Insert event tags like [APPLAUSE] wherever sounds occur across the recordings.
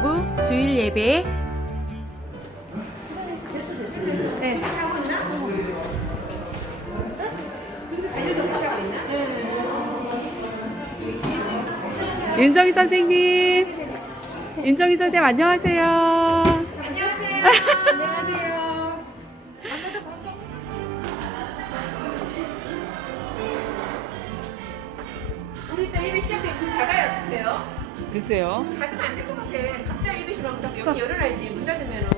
러브 주일 예배. 네. 윤정희 선생님. 윤정희 선생님 안녕하세요. 안녕하세요. 우리 때 예배 시작돼 문 닫아야 어떡해요? 글쎄요. 닫으면 안될 것 같아. 딱 여기 열어놔야지. 문 닫으면은.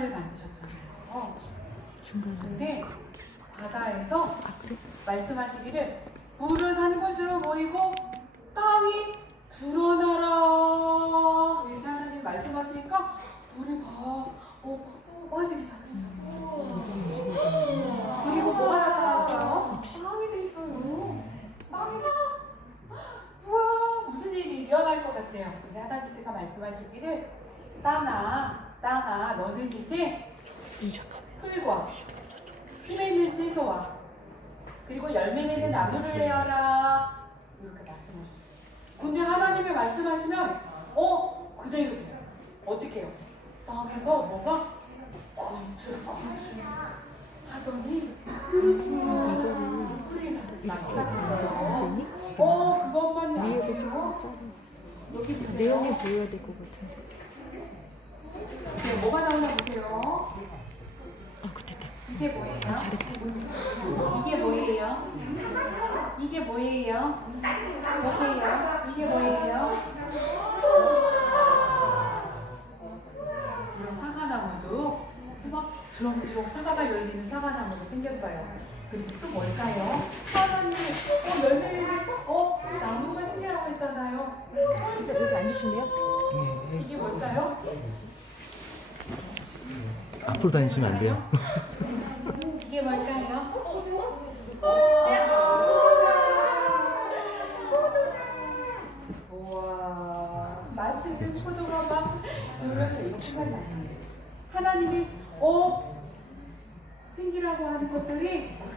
바다를 만드셨잖아요. 근데 바다에서 말씀하시기를 물은 한 곳으로 모이고 땅이 드러나라. 이렇게 하나님 말씀하시니까 물이 막 어, 어, 빠지기 시작했어요. 그리고 뭐가 나타났어요? 땅이 됐어요. 땅이가 우와 무슨 일이 일어날 것 같아요. 근데 하나님께서 말씀하시기를 땅아 땅아 이제 풀과 힘에 있는 채소와 그리고 열매 맺는 나무를 내어라 이렇게 말씀하셨어요. 근데 하나님이 말씀하시면 어 그대로 돼요. 어떻게 해요? 땅에서 뭐가 건축건축 하더니 나기 시작했어요. 어 그것만 아니에요. 여기 보세요. 내용이 보여야 될 것 같은데. 네, 뭐가 나오나 보세요. 아, 그랬다. 이게 뭐예요? 잘했다. 이게 뭐예요? 이게 뭐예요? 저게요? 이게 뭐예요? 이런 사과나무도 막 주렁주렁 사과가 열리는 사과나무도 생겼어요. 그리고 또 뭘까요? 하나님, 어, 열매를 어, 나무가 생겨라고 했잖아요. 진짜 여기 앉으실래요? 이게 뭘까요? 앞으로 다니시면 안 돼요. [LAUGHS] 이게 뭘까요? 우와, 맛있는 포도가 막 열려서 이거 생각나요. 하나님이 어 생기라고 하는 것들이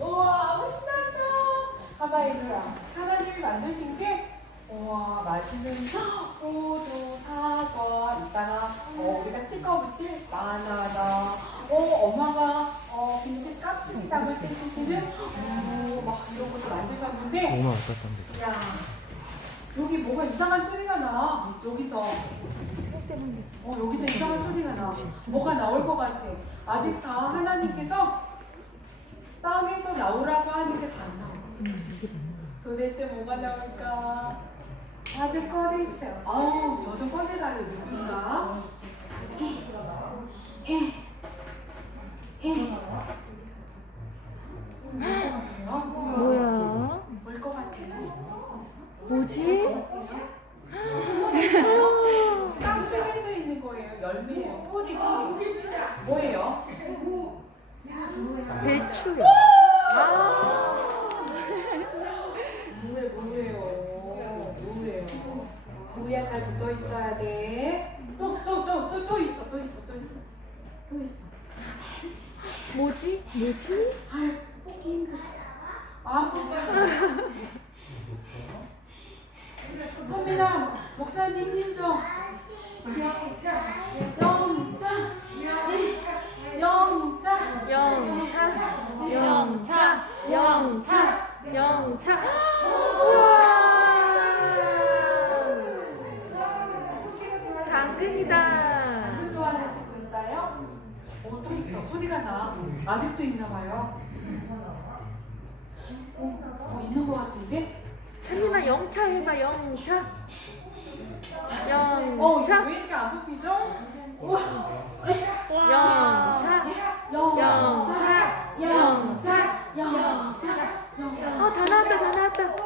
우와, 멋있다. 가만히 있자. 하나님이 만드신 게, 우와, 맛있는 호두, 사과, 이따가 어, 우리가 스티커 붙일 바나나, 어, 엄마가 어, 김치 깍두기 담을 때 쓰시는 어, 막 이런 것도 만드셨는데, 5만 원 썼던데. 야, 여기 뭐가 이상한 소리가 나. 여기서. 어, 여기서 이상한 소리가 나. 뭐가 나올 것 같아. 아직 다 하나님께서 나오라고 하는데 다 안 나와. 도대체 뭐가 나올까? 다들 꺼내주세요. 아우, 저좀 꺼내달래. 누굴까? 뭐야? 뭘것 같아요? 뭐지? 땅 속에서 있는 거예요. 열매예요. 뿌리, 뿌리. 뭐예요? 배추야. 뭐예요, 뭐예요? 뭐예요? 뭐야, 잘 붙어 있어야 돼. 또, 또, 또, 또, 또 있어, 또 있어, 또 있어. 또 있어. 뭐지? 뭐지? 아유, 뽑기 힘들어. 아, 뽑기 선민아, 목사님 힘 좀. 영자, 영자, 영자. 영차, 영차, 영차, 영차. 우와! 당근이다. 당근 좋아하는 친구 있어요? 어, 또 있어. 소리가 나. 아직도 있나 봐요. 어, 더 있는 것 같은데? 찬민아 영차 해봐 영차. 어, 영차, 왜 이렇게 안 뽑히죠? 우와. 영차, 영차, 영차, 영차, 영차. 어 다 나왔다 다 나왔다.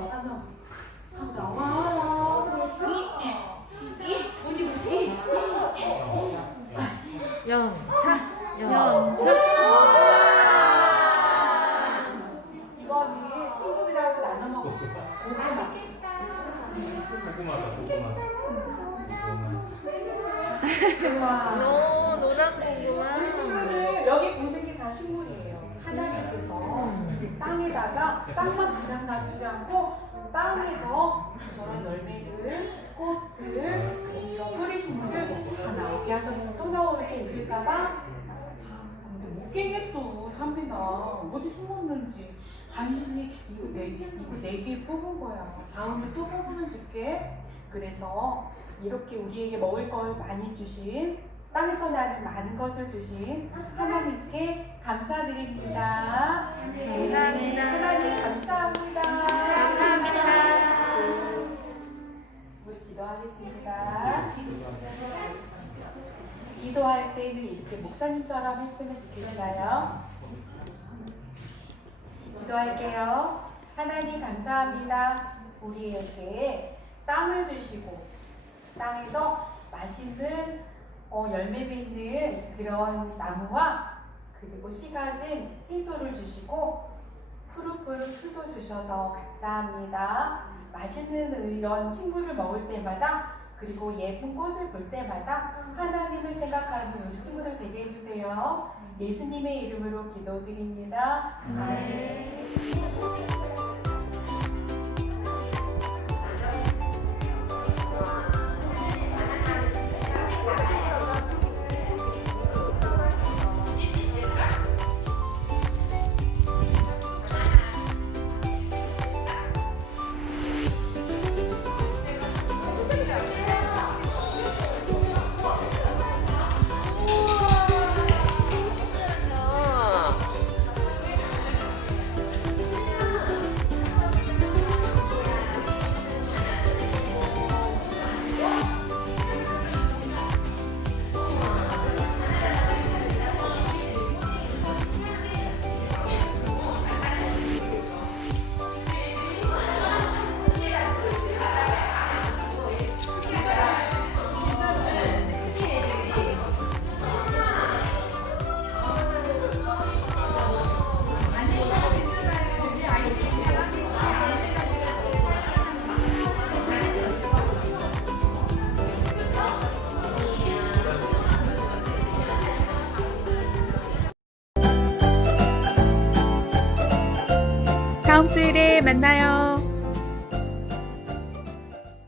어, 나와. 뭐지, 있어. 고구마. 노란 우리. 식물은 여기 보는 게 다 식물이에요. 하나님께서 땅에다가 땅만 그냥 놔두지 않고 땅에서 저런 열매들, 꽃들, 이런 뿌리 식물들 다 나오게 하셔서 또 나올 게 있을까봐 아, 근데 못 깨겠어, 삼비나. 어디 숨었는지. 간신히 이거 네, 이거 네개 뽑은 거야. 다음에 또 뽑으면 줄게. 그래서 이렇게 우리에게 먹을 걸 많이 주신 땅에서 나는 많은 것을 주신 하나님께 감사드립니다. 감사합니다. 하나님 감사합니다. 감사합니다. 우리 기도하겠습니다. 기도할 때는 이렇게 목사님처럼 했으면 좋겠어요. 기도할게요. 하나님 감사합니다. 우리에게 땅을 주시고 땅에서 맛있는 어, 열매 맺는 그런 나무와 그리고 씨 가진 채소를 주시고 푸르푸르 풀도 주셔서 감사합니다. 맛있는 이런 친구를 먹을 때마다 그리고 예쁜 꽃을 볼 때마다 하나님을 생각하는 우리 친구들 되게 해주세요. 예수님의 이름으로 기도드립니다. 아멘.